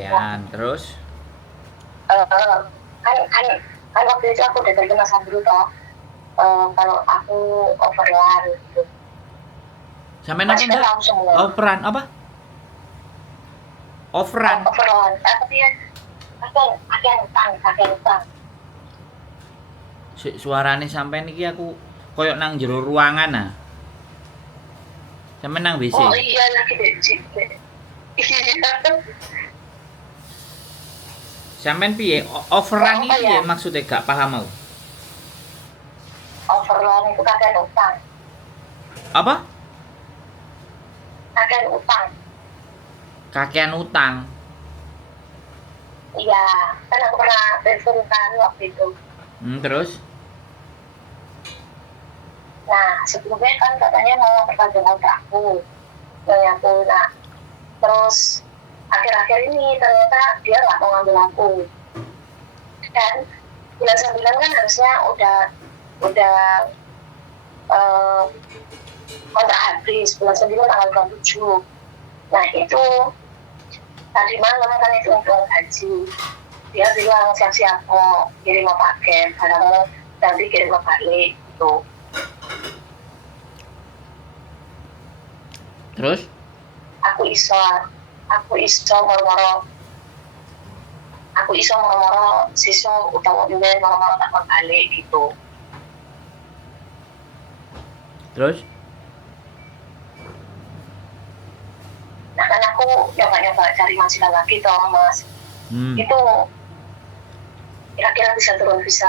Nah, Ya, terus eh, kan kan kan waktu itu aku udah terima Sandro toh. Kalau aku overland gitu. sampean apa Mas kan Mbak? tahu semua. Operan apa? Overrun. Overland. Tapi ya kakek utang. Suarane sampean iki aku koyok nang jero ruangan ah. Sampean nang Oh WC. iya lagi deh. Iya. Sampean piye? Nggak Overrun apa iki ya? piye maksudnya gak paham aku. Overland itu kakek utang. Apa? Kakek utang. Kakean utang. Iya, kan aku pernah telepon kan waktu itu. Terus? Nah, sebelumnya kan katanya mau perpanjang kontrakku. Aku, nah, terus akhir-akhir ini ternyata dia nggak mau ngambil aku. Dan bulan 9 kan harusnya udah eh, kontrak habis, bulan 9 tanggal 27. Nah, itu tadi malam kan itu untuk gaji. Dia bilang siap-siap kok kirim paket, barangmu nanti kirim balik gitu. Terus? Aku iso aku iso moro-moro siswa utawa ini moro-moro tak balik gitu. Terus? Nah kan aku nyoba-nyoba cari majikan lagi toh mas. Itu kira-kira bisa turun bisa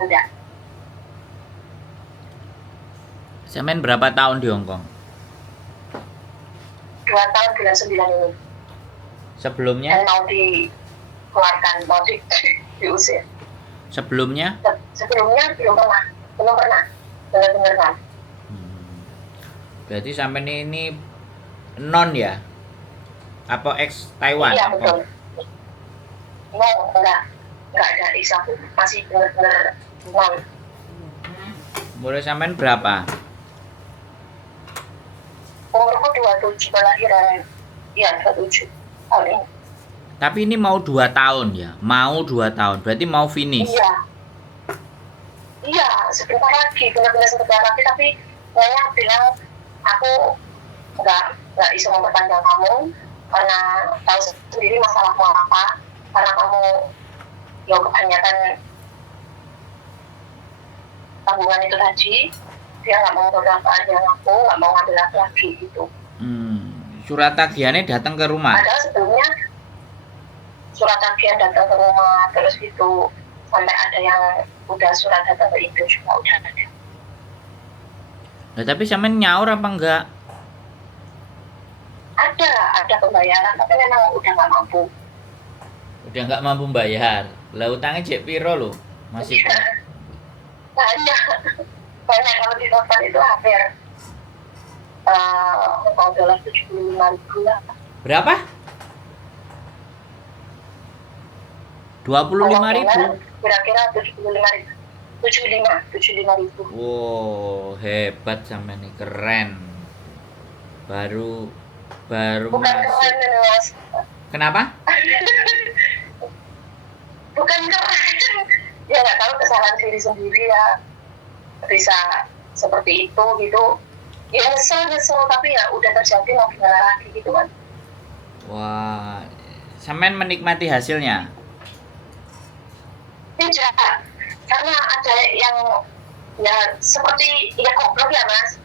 enggak? Sampean berapa tahun di Hong Kong? 2 tahun bulan 9 ini. Sebelumnya? Dan mau dikeluarkan, mau diusir. Sebelumnya? Sebelumnya belum pernah benar-benar kan. Berarti sampean ini non ya? Apa ex Taiwan? Iya betul. Enggak ada aku masih benar-benar non. Umur sampean berapa? Umurku 27 kelahiran. Iya 27 tahun ini. Tapi ini mau 2 tahun ya? Mau 2 tahun. Berarti mau finish. Iya, sebentar lagi, benar-benar sebentar lagi. Tapi saya bilang aku nggak bisa memperpanjang kamu karena tahu sendiri masalahmu apa. Karena kamu ya kebanyakan tanggungan itu tadi, dia nggak mau memperpanjang aku, nggak mau ngambil aku lagi gitu. Surat tagihannya datang ke rumah? Padahal sebelumnya surat tagihan datang ke rumah, terus gitu sampai ada yang udah surat datang ke Indo juga udah ada. Nah, tapi sampean nyaur apa enggak? Ada pembayaran, tapi memang udah nggak mampu. Udah nggak mampu bayar. Lah utangnya cek piro lo? Masih banyak kalau di total itu hampir $75.000 lah. berapa? 25.000. Kira-kira 75.000. 75.000. Wow, hebat sampean nih, keren. Baru Bukan masuk. keren mas. Kenapa? Bukan keren. Ya nggak tahu kesalahan diri sendiri ya bisa seperti itu gitu. Ya nyesel tapi ya udah terjadi mau gimana lagi gitu kan. Wah, sampean menikmati hasilnya? Tidak, karena ada yang ya seperti ya goblok ya mas.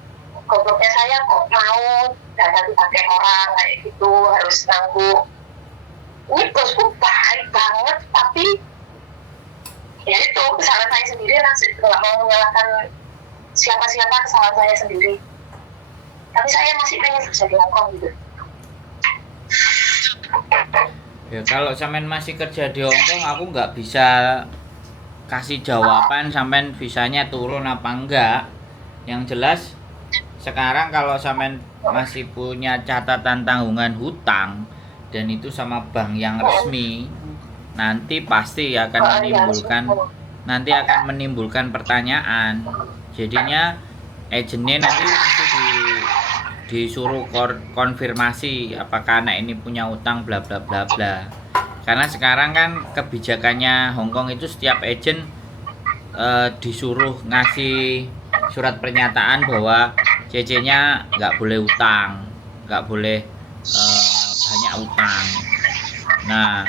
Gobloknya saya kok mau datang dipakai orang kayak gitu harus nanggung. Ini bosku baik banget tapi ya itu kesalahan saya sendiri, nggak mau menyalahkan siapa-siapa, kesalahan saya sendiri. Tapi saya masih pengen kerja di Hong Kong gitu. Ya kalau sampean masih kerja di Hong Kong, aku nggak bisa kasih jawaban sampean visanya turun apa enggak. Yang jelas sekarang kalau sampean masih punya catatan tanggungan hutang dan itu sama bank yang resmi, nanti pasti akan menimbulkan pertanyaan. Jadinya agennya nanti disuruh konfirmasi apakah anak ini punya utang bla bla bla bla. Karena sekarang kan kebijakannya Hong Kong itu setiap agent disuruh ngasih surat pernyataan bahwa CC-nya nggak boleh utang, nggak boleh banyak utang. Nah,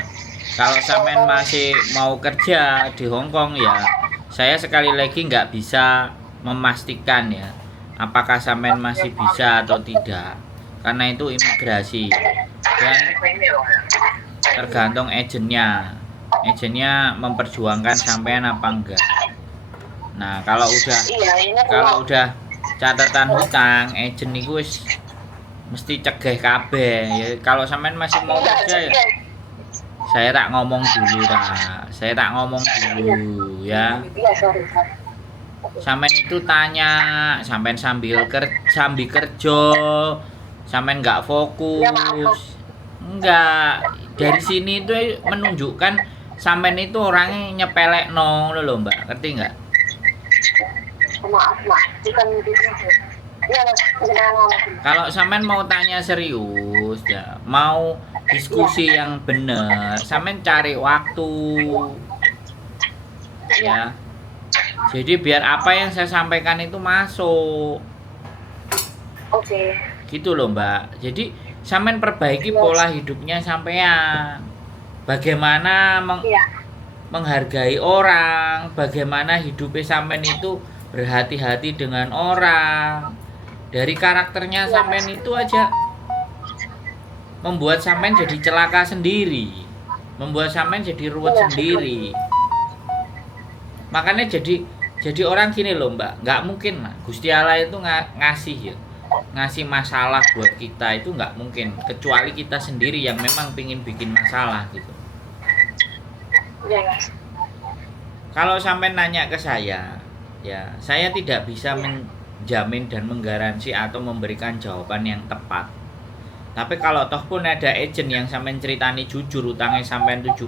kalau sampean masih mau kerja di Hong Kong ya, saya sekali lagi nggak bisa memastikan ya, apakah sampean masih bisa atau tidak, karena itu imigrasi dan tergantung agennya. Agennya memperjuangkan sampean apa enggak. Nah, kalau udah catatan hutang, agen niku wis mesti cegah kabeh ya. Kalau sampean masih mau kerja ya, saya tak ngomong dulu ya. Iya, sorry. Sampean itu tanya, sampean sambil kerja, sampean nggak fokus. Enggak, dari sini itu menunjukkan sampean itu orangnya nyepelek no loh Mbak, ngerti nggak? Maaf, bukan gitu. Iya, Mas. Kalau sampean mau tanya serius ya, mau diskusi yang bener, sampean cari waktu ya. Jadi biar apa yang saya sampaikan itu masuk. Oke. Gitu loh Mbak. Jadi sampean perbaiki pola hidupnya sampean. Bagaimana menghargai orang, bagaimana hidupnya sampean itu berhati-hati dengan orang. Dari karakternya sampean itu aja membuat sampean jadi celaka sendiri, membuat sampean jadi ruwet sendiri. Makanya jadi orang gini loh Mbak, nggak mungkin lah Gusti Allah itu ngasih masalah buat kita, itu nggak mungkin, kecuali kita sendiri yang memang pingin bikin masalah gitu. Kalau sampai nanya ke saya, ya saya tidak bisa menjamin dan menggaransi atau memberikan jawaban yang tepat. Tapi kalau toh pun ada agent yang sampai ceritani jujur utangnya sampai 75.000,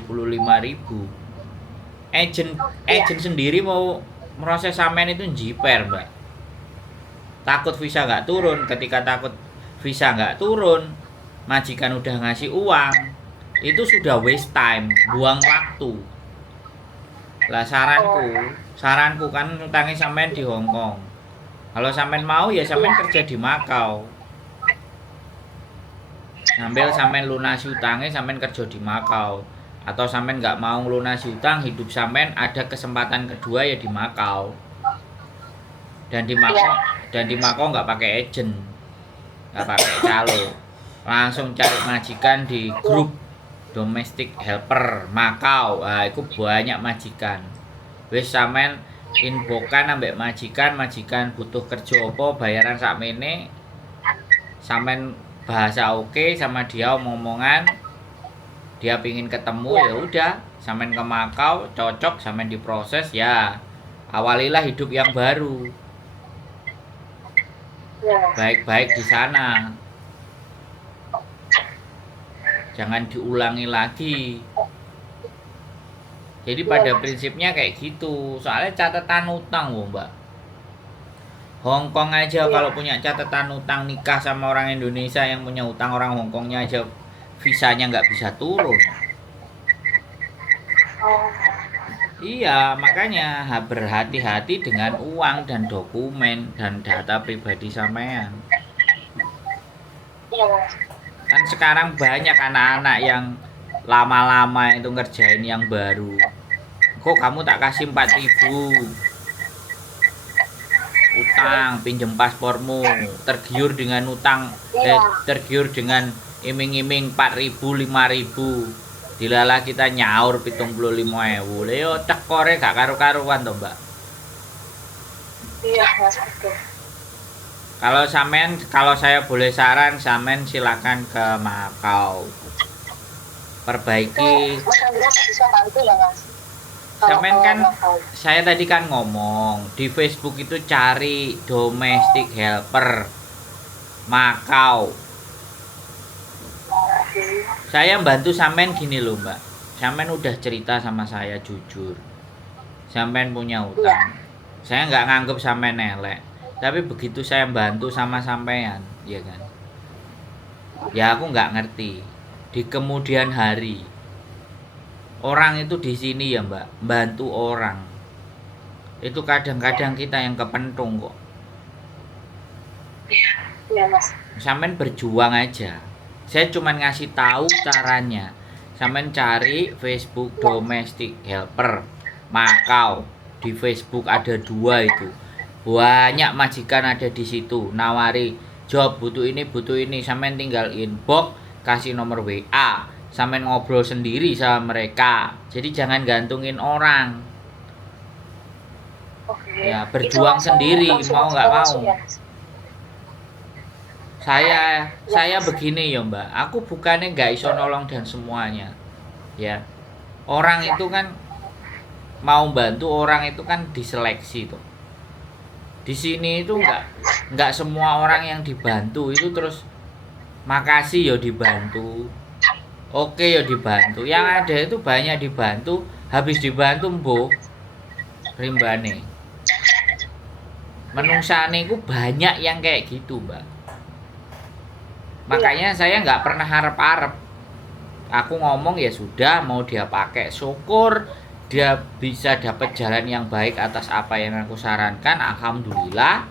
agent sendiri mau proses sampean itu jiper Mbak, takut visa nggak turun. Ketika takut visa nggak turun, majikan udah ngasih uang, itu sudah waste time, buang waktu lah. Saranku kan utangnya sampean di Hong Kong, kalau sampean mau ya sampean kerja di Makau, sambil sampean lunasi utangnya sampean kerja di Makau. Atau sampean nggak mau lunasi utang, hidup sampean ada kesempatan kedua ya di Makau. Dan di Makau nggak pakai agent, nggak pakai calo, langsung cari majikan di grup domestic helper Makau. Nah, itu banyak majikan. Wis sampean infokan ambek majikan butuh kerja apa, bayaran sakmene, sampean bahasa oke sama dia, omongan dia pingin ketemu ya udah sampean ke Makau, cocok sampean diproses ya, awalilah hidup yang baru, baik-baik di sana, jangan diulangi lagi. Jadi pada prinsipnya kayak gitu. Soalnya catatan utang Mbak, Hong Kong aja kalau punya catatan utang, nikah sama orang Indonesia yang punya utang, orang Hong Kongnya aja visanya nggak bisa turun. Iya, makanya berhati-hati dengan uang dan dokumen dan data pribadi sampean. Kan sekarang banyak anak-anak yang lama-lama itu ngerjain yang baru. Kok kamu tak kasih 4.000 utang, pinjem paspormu, tergiur dengan utang, tergiur dengan iming-iming 4.000, 5.000, dilala kita nyaur 75.000. Leo cekore gak karu-karuan toh Mbak. Iya Mas, betul. Kalau saya boleh saran, sampean silakan ke Makau, perbaiki. Mas Andrea bisa bantu ya Mas? Sampean kan, saya tadi kan ngomong di Facebook itu cari domestic helper Makau. Saya bantu sampean gini loh Mbak, sampean udah cerita sama saya jujur, sampean punya utang. Saya nggak nganggep sampean elek, tapi begitu saya bantu sama sampean, ya kan, Ya aku nggak ngerti. Di kemudian hari, orang itu di sini ya Mbak, bantu orang. Itu kadang-kadang kita yang kepentung kok. Iya Mas. Sampean berjuang aja. Saya cuman ngasih tahu caranya. Sampean cari Facebook domestic helper Makau. Di Facebook ada 2 itu. Banyak majikan ada di situ. Nawari job butuh ini. Sampean tinggal inbox, kasih nomor WA. Sampean ngobrol sendiri sama mereka. Jadi jangan gantungin orang. Oke. Ya, berjuang sendiri, mau nggak mau. Ya? Saya begini ya Mbak, aku bukannya nggak iso nolong dan semuanya, ya. Orang itu kan mau bantu orang itu kan diseleksi tuh. Di sini itu nggak semua orang yang dibantu itu terus makasih ya dibantu, oke ya dibantu. Yang ada itu banyak dibantu, habis dibantu mbok rimbane. Menungsane itu banyak yang kayak gitu Mbak. Makanya saya nggak pernah harap-harap. Aku ngomong ya sudah, mau dia pakai syukur dia bisa dapat jalan yang baik atas apa yang aku sarankan. Alhamdulillah.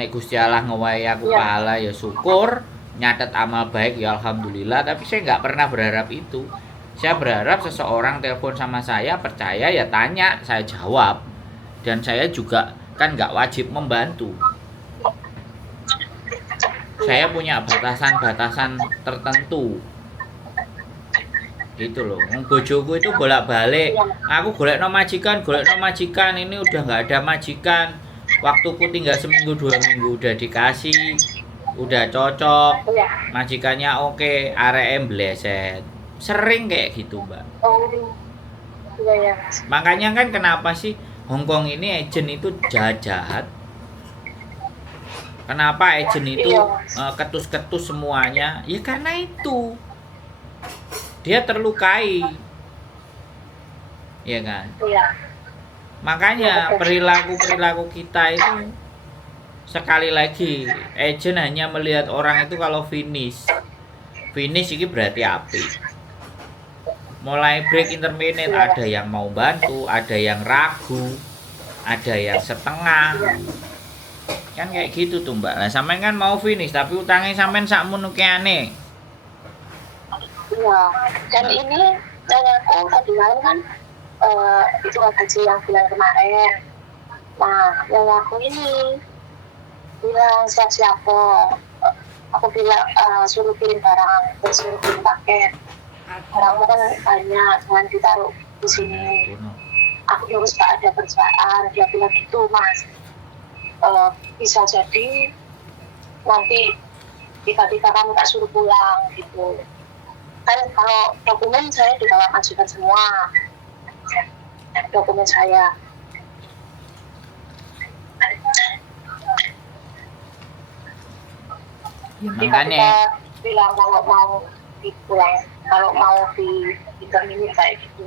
Nek Gusti Allah ngewahi aku pahala ya syukur, nyatet amal baik ya alhamdulillah. Tapi saya nggak pernah berharap itu. Saya berharap seseorang telepon sama saya, percaya ya tanya, saya jawab. Dan saya juga kan nggak wajib membantu. Saya punya batasan-batasan tertentu gitu loh. Bojoku itu bolak-balik, aku golekno majikan, ini udah nggak ada majikan, waktuku tinggal seminggu 2 minggu udah dikasih, udah cocok, majikannya oke, arek bleset, sering kayak gitu Mbak. Makanya kan kenapa sih Hongkong ini agent itu jahat? Kenapa agent itu ketus-ketus semuanya? Ya karena itu. Dia terlukai. Ya kan? Iya. Makanya perilaku kita itu sekali lagi agent hanya melihat orang itu kalau finish. Finish ini berarti api. Mulai break intermediate ada yang mau bantu, ada yang ragu, ada yang setengah. Kan kayak gitu tuh Mbak. Lah sampean kan mau finish tapi utangnya sampean sakmono keane. Iya. Dan ini aku tadi malam kan itu gaji yang bulan kemarin. Nah, yang aku ini bilang siap-siap kok. Aku bilang suruh kirim barang, suruh kirim paket. Barangmu kan banyak, jangan ditaruh di sini. Aku harus tak ada kerjaan. Dia bilang gitu Mas. Bisa jadi nanti tiba-tiba kamu tak suruh pulang gitu kan. Kalau dokumen saya dibawa majikan semua, dokumen saya. Makanya bilang kalau mau dipulang, kalau mau di terminal kayak gitu.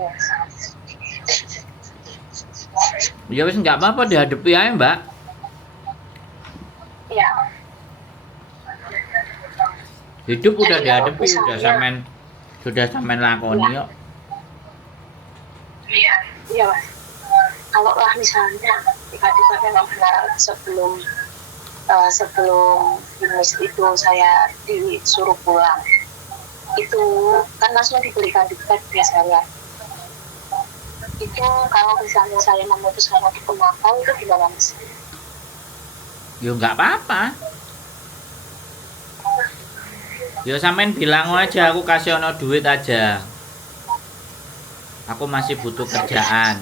ya wis nggak apa-apa dihadapi aja Mbak. Iya. Hidup udah dihadapi, sudah sampean lakoni kok. Iya, iya Mas. Kalau lah misalnya tiba-tiba memang benar sebelum finish itu saya disuruh pulang, itu kan langsung diberikan tiket biasanya. Itu kalau misalnya saya memutuskan untuk Makau itu gimana Mas? Ya nggak apa-apa. Ya sampean bilang aja aku kasih ono duit aja. Aku masih butuh kerjaan.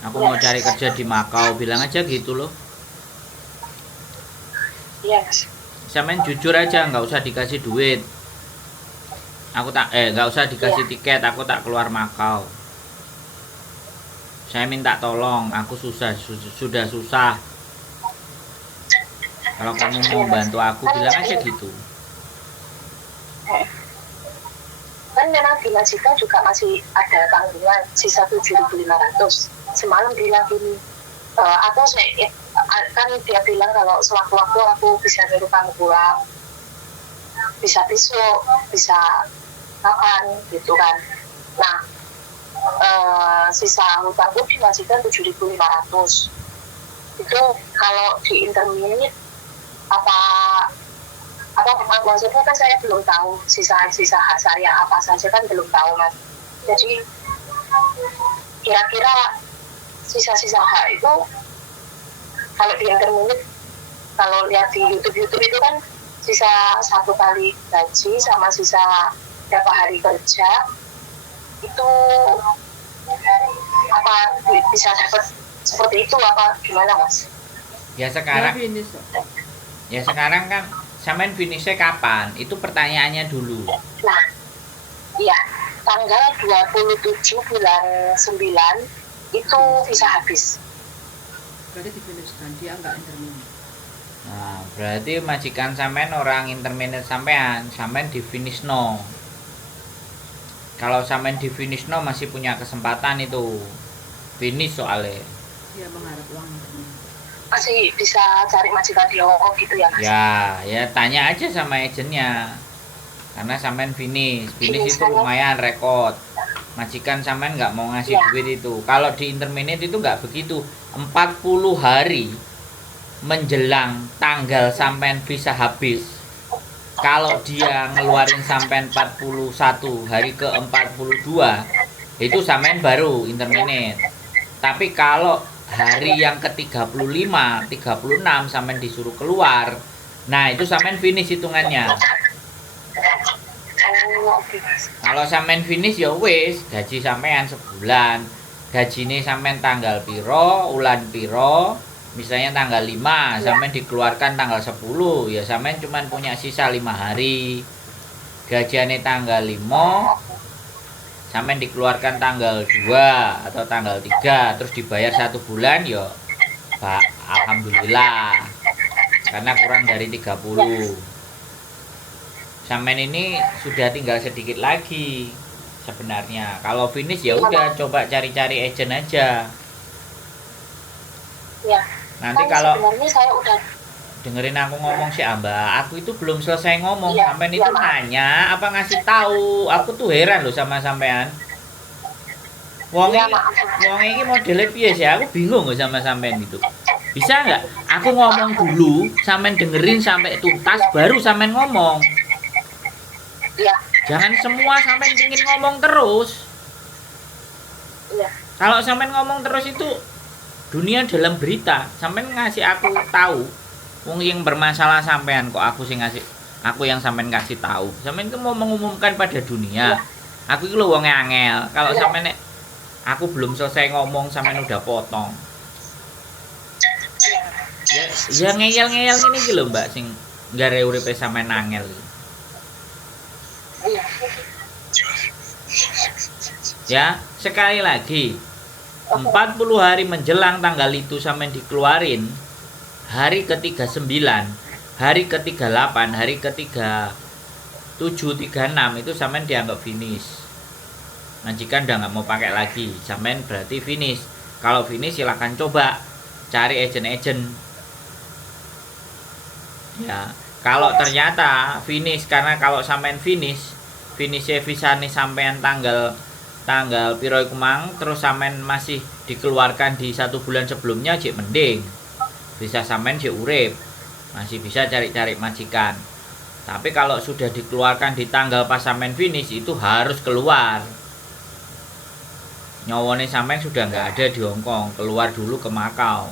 Aku mau cari kerja di Makau, bilang aja gitu loh. Iya. Sampean jujur aja, nggak usah dikasih duit. Nggak usah dikasih tiket, aku tak keluar Makau. Saya minta tolong, aku sudah susah. Kalau kamu mau bantu aku, bilang aja gitu. Kan memang di majikan juga masih ada tanggungan sisa 7.500. Semalam bilang gini, kan dia bilang kalau sewaktu-waktu aku bisa nyuruh kamu pulang, bisa besok, bisa kapan gitu kan. Nah, sisa hutangku dimajikan 7.500. Itu kalau di interminit apa maksudnya kan saya belum tahu sisa hak saya apa saja kan belum tahu mas. Jadi kira-kira sisa-sisa hak itu kalau di interminit, kalau lihat di YouTube itu kan sisa 1 kali gaji sama sisa berapa hari kerja itu apa bisa dapat seperti itu apa gimana mas? Ya sekarang kan sampean finishnya kapan? Itu pertanyaannya dulu. Nah, iya, tanggal 27 bulan 9 itu bisa habis. Berarti difinishkan, dia nggak intermittent. Nah, berarti majikan sampean orang intermittent sampean di finish no. Kalau sampean di finish no masih punya kesempatan itu finish soalnya. Dia mengharap uang intermittent. Masih bisa cari majikan di Hongkong gitu ya mas? Ya tanya aja sama agennya. Karena sampean finish itu lumayan rekod. Majikan sampean nggak mau ngasih duit itu. Kalau di intermittent itu nggak begitu. 40 hari menjelang tanggal sampean bisa habis. Kalau dia ngeluarin sampean 41 hari ke 42 itu sampean baru intermittent. Tapi kalau hari yang ke-35, 36 sampean disuruh keluar, nah itu sampean finish hitungannya. Kalau sampean finish ya wis, gaji sampean sebulan. Gajine sampean tanggal piro, ulan piro, misalnya tanggal 5, sampean dikeluarkan tanggal 10, ya sampean cuman punya sisa 5 hari. Gajiane tanggal 5, sampean dikeluarkan tanggal 2 atau tanggal 3, terus dibayar 1 bulan, ya Pak, alhamdulillah. Karena kurang dari 30. Sampean ini sudah tinggal sedikit lagi sebenarnya. Kalau finish ya udah coba cari-cari agent aja. Ya. Nanti kan kalau sebenarnya saya udah dengerin aku ngomong sih Mbak, aku itu belum selesai ngomong, ya, sampean itu nanya apa ngasih tahu. Aku tuh heran loh sama sampean. Wong iki modelnya piye sih? Aku bingung loh sama sampean itu. Bisa nggak? Aku ngomong dulu, sampean dengerin sampai tuntas, baru sampean ngomong. ya. Jangan semua sampean pingin ngomong terus. Iya. Kalau sampean ngomong terus itu dunia dalam berita. Sampean ngasih aku tahu. Wong yang bermasalah sampean kok aku sih ngasih, aku yang sampean kasih tahu. Sampean itu mau mengumumkan pada dunia. Aku itu lho wong angel. Kalau sampean aku belum selesai ngomong sampean udah potong. Ya ngeyel-ngeyel ini iki lho Mbak sing nggare uripe sampean angel. Iya. Ya, sekali lagi 40 hari menjelang tanggal itu sampean dikeluarin. Hari ke-39, hari ke-38, hari ke-37, 36 itu sampean dianggap finish. Majikan udah nggak mau pakai lagi, sampean berarti finish. Kalau finish silahkan coba cari agent-agent. Ya, kalau ternyata finish, karena kalau sampean finishnya visa nih sampean tanggal piro iku mang, terus sampean masih dikeluarkan di 1 bulan sebelumnya jek mending. Bisa sampean jek urip, masih bisa cari-cari majikan. Tapi kalau sudah dikeluarkan di tanggal pas sampean finish itu harus keluar. Nyawane sampean sudah nggak ada di Hongkong, keluar dulu ke Makau.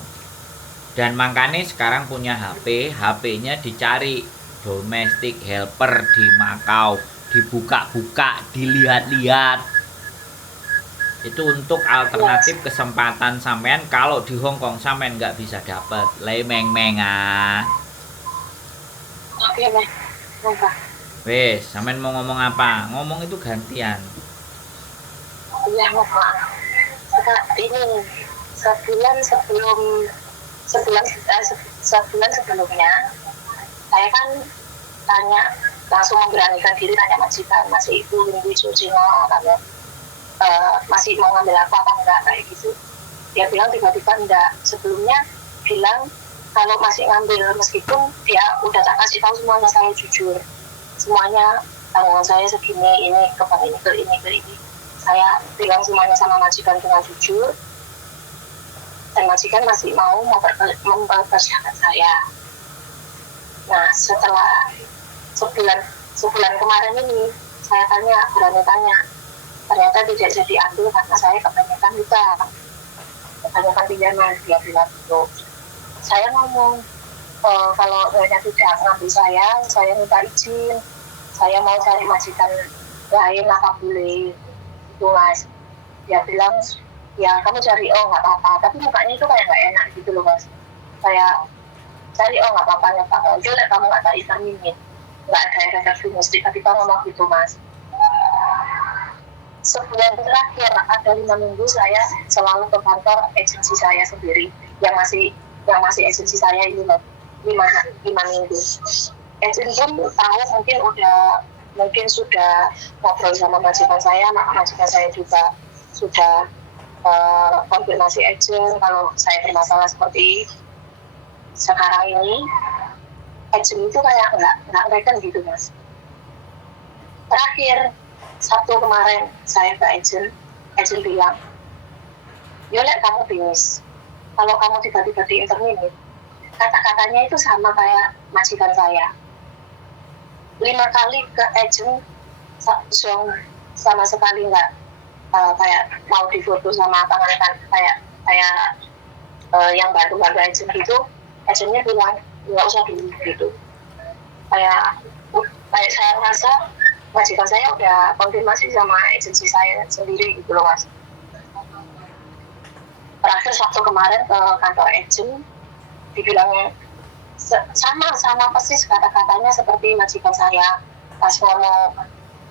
Dan makanya sekarang punya HP-nya dicari domestic helper di Makau, dibuka-buka, dilihat-lihat. Itu untuk alternatif kesempatan sampean kalau di Hongkong sampean nggak bisa dapat. Lemeng-meng ah. Oke, Mas. Wes, sampean mau ngomong apa? Ngomong itu gantian. Iya, Mas. Ini sebulan sebelumnya saya kan tanya, langsung memberanikan diri tanya majikan, masih itu minggu cuci karena masih mau ngambil aku apa enggak kayak gitu. Dia bilang tiba-tiba enggak, sebelumnya bilang kalau masih ngambil, meskipun dia udah tak kasih tahu semuanya, saya jujur semuanya, tanggungan saya segini, ini ke bank ini, ke ini, ke ini, saya bilang semuanya sama majikan dengan jujur, dan majikan masih mau memperkerjakan saya. Nah, setelah sebulan kemarin ini saya berani tanya, ternyata tidak jadi ambil karena saya kebanyakan hutang, kebanyakan pinjaman. Dia bilang gitu. Saya ngomong, kalau mereka tidak ngambil saya minta izin, saya mau cari majikan lain, apa boleh itu Mas. Dia bilang, ya kamu cari, oh nggak apa-apa, tapi mukanya itu kayak nggak enak gitu loh Mas. Saya cari, oh nggak apa-apa, nggak apa-apa, jelek kamu nggak tak terminin, nggak ada efek mesti, tapi kamu ngomong gitu Mas. Sebulan terakhir ada 5 minggu saya selalu ke kantor agensi saya sendiri, yang masih agensi saya ini loh, 5 minggu. Agensi pun tahu, mungkin sudah ngobrol sama majikan saya juga sudah konfirmasi agen kalau saya bermasalah seperti sekarang ini. Agen itu kayak nggak reken gitu Mas. Terakhir Sabtu kemarin saya ke agen bilang, Yolek kamu bisnis, kalau kamu tiba-tiba diintermin, kata-katanya itu sama kayak majikan saya. 5 kali ke agen sama sekali nggak kayak mau difoto sama tangan kayak yang bantu agen gitu. Agennya bilang nggak usah dulu gitu. Kayak saya rasa majikan saya udah konfirmasi sama agensi saya sendiri gitu loh Mas. Terakhir Sabtu kemarin ke kantor agen, dibilang sama persis kata-katanya seperti majikan saya pas ngomong,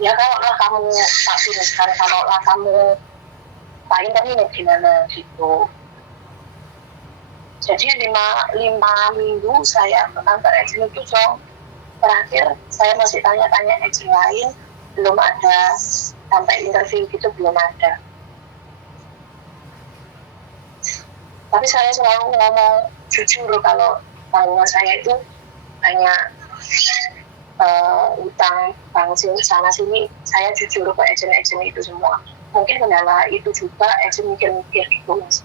ya kalau lah kamu tak finishkan, kalau lah kamu tak internet gimana gitu. Jadi 5 minggu saya ke kantor agen itu terakhir saya masih tanya-tanya agen lain, belum ada, sampai interview gitu belum ada. Tapi saya selalu ngomong jujur kalau tanggungan saya itu hanya utang bank sana sini, saya jujur ke agen itu semua. Mungkin kendala itu juga agen mikir-mikir gitu Mas.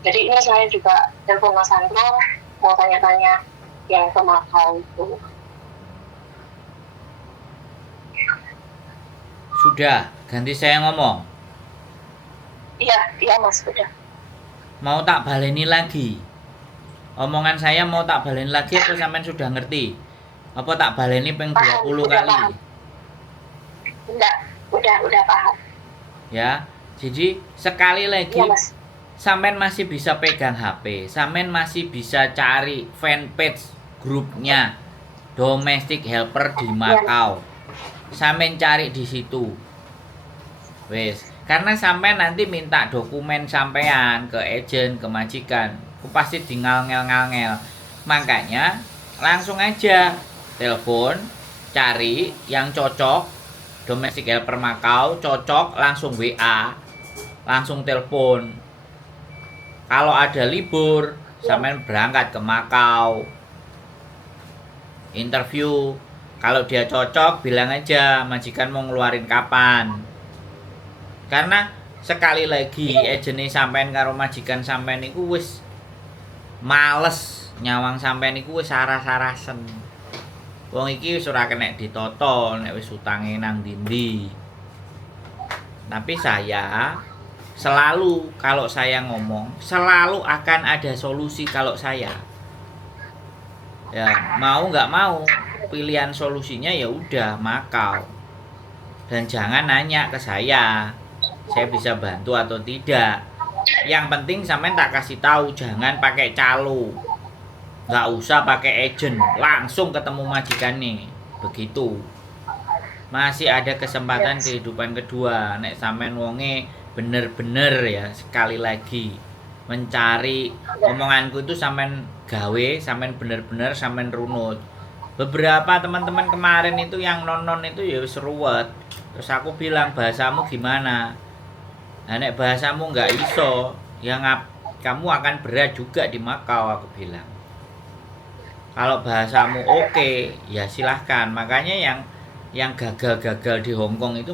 Jadi ini saya juga telepon Mas Sandro mau tanya-tanya yang ke Makau itu. Sudah, ganti saya ngomong. Iya Mas, sudah. Mau tak baleni lagi? Omongan saya mau tak baleni lagi atau sampean sudah ngerti? Apa tak baleni peng 20 kali? Paham. Udah paham. Ya, jadi sekali lagi, Iya Mas. sampean masih bisa pegang HP, sampean masih bisa cari fanpage grupnya Domestic Helper di Makau. Sampean cari di situ. Wes, karena sampean nanti minta dokumen sampean ke agen, ke majikan, aku pasti ngangel. Makanya langsung aja telepon, cari yang cocok, Domestic Helper Makau, cocok, langsung WA, langsung telepon. Kalau ada libur, sampean berangkat ke Makau, interview. Kalau dia cocok, bilang aja majikan mau ngeluarin kapan. Karena sekali lagi agennya sampean karo majikan sampean iku wis males nyawang sampean iku wis saras-sarasen. Wong iki wis ora kena ditoto nek wis utange nang ndi-ndi. Tapi saya selalu, kalau saya ngomong, selalu akan ada solusi kalau saya. Ya, mau nggak mau, pilihan solusinya ya udah Makau. Dan jangan nanya ke saya bisa bantu atau tidak. Yang penting sampean tak kasih tahu, jangan pakai calo. Nggak usah pakai agent, langsung ketemu majikannya. Begitu. Masih ada kesempatan kehidupan kedua. Nek sampean wonge bener-bener ya, sekali lagi mencari omonganku itu sampean gawe, sampean bener-bener sampean runut. Beberapa teman-teman kemarin itu yang non itu ya wis ruwet. Terus aku bilang, bahasamu gimana? Nah, nek bahasamu nggak iso, ya kamu akan berat juga di Makau, aku bilang. Kalau bahasamu oke, ya silahkan. Makanya yang gagal-gagal di Hong Kong itu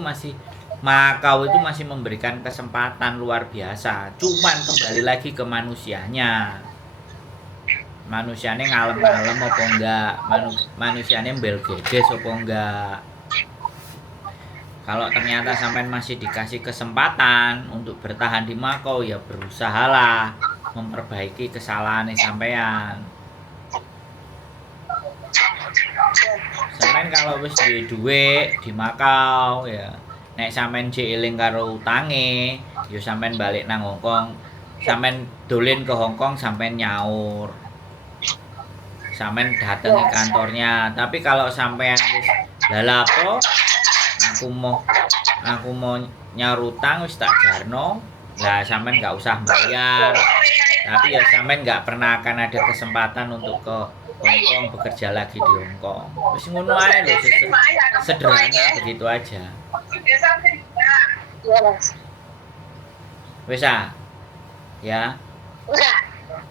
Makau itu masih memberikan kesempatan luar biasa. Cuman kembali lagi ke manusianya. Manusianya ngalem-ngalem apa enggak? Manusianya belgeges apa enggak? Kalau ternyata sampean masih dikasih kesempatan untuk bertahan di Makau, ya berusahalah memperbaiki kesalahan sampean. Sampean kalau wis duwe di Makau ya, nek sampean eling karo utange, ya sampean balik nang Hong Kong. Sampean dolen ke Hong Kong sampean nyaur. Sampean datangi kantornya. Tapi kalau sampean wis lha apa? Aku mau nyaur utang wis tak jarno. Lah sampean enggak usah bayar. Tapi ya sampean enggak pernah akan ada kesempatan untuk ke Hong Kong bekerja lagi di Hong Kong. Wis ngono ae lho, sederhana begitu aja. Iya, Mas. Wis ya. Udah.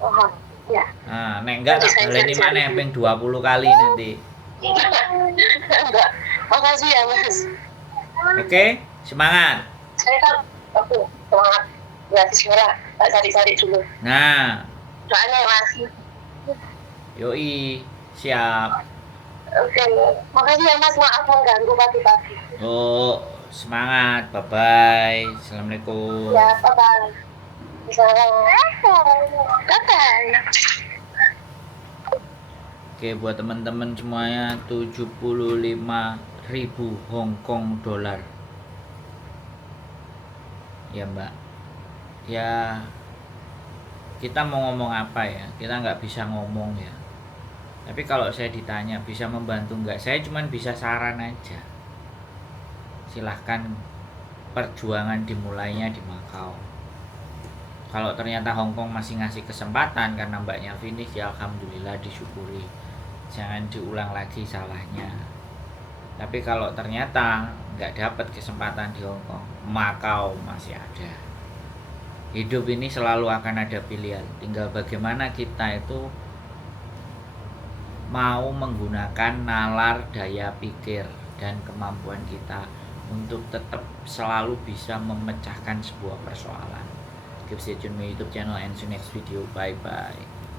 Oh, ya. Nah, nek enggak tak baleni maneh ping 20 kali nanti. Enggak. Makasih ya, Mas. Oke, semangat. Saya kan semangat. Ya, bismillah. Tak cari-cari dulu. Nah, Soalnya ya, Mas. yoi, siap. Oke. Makasih ya, Mas. Maaf mengganggu pagi-pagi. Oh, semangat. Bye bye. Assalamualaikum. Ya, bye-bye. Bye-bye. Oke, buat teman-teman semuanya 75.000 Hong Kong dolar. Ya, Mbak. Ya, kita mau ngomong apa ya? Kita nggak bisa ngomong ya. Tapi kalau saya ditanya bisa membantu nggak? Saya cuma bisa saran aja. Silahkan perjuangan dimulainya di Makau. Kalau ternyata Hong Kong masih ngasih kesempatan karena mbaknya finish, ya alhamdulillah, disyukuri. Jangan diulang lagi salahnya. Tapi kalau ternyata nggak dapat kesempatan di Hong Kong, Makau masih ada. Hidup ini selalu akan ada pilihan. Tinggal bagaimana kita itu mau menggunakan nalar daya pikir dan kemampuan kita untuk tetap selalu bisa memecahkan sebuah persoalan. Keep stay tune my YouTube channel and see you next video. Bye bye.